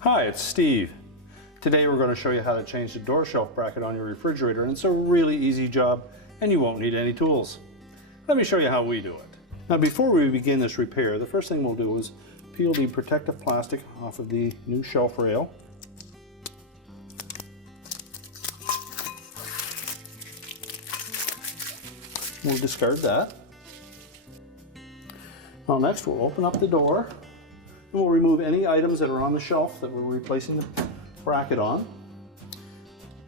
Hi, it's Steve. Today we're going to show you how to change the door shelf bracket on your refrigerator, and it's a really easy job and you won't need any tools. Let me show you how we do it. Now before we begin this repair, the first thing we'll do is peel the protective plastic off of the new shelf rail. We'll discard that. Well, next we'll open up the door and we'll remove any items that are on the shelf that we're replacing the bracket on.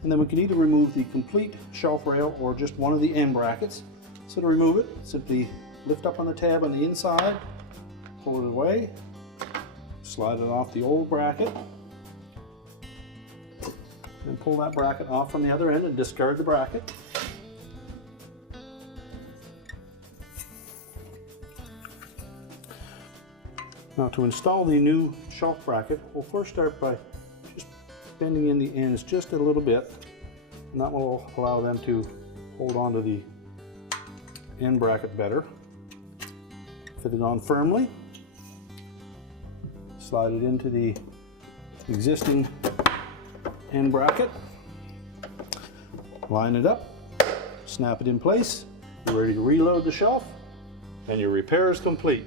And then we can either remove the complete shelf rail or just one of the end brackets. So to remove it, simply lift up on the tab on the inside, pull it away, slide it off the old bracket, and pull that bracket off from the other end and discard the bracket. Now to install the new shelf bracket, we'll first start by just bending in the ends just a little bit, and that will allow them to hold on to the end bracket better. Fit it on firmly, slide it into the existing end bracket, line it up, snap it in place, you're ready to reload the shelf, and your repair is complete.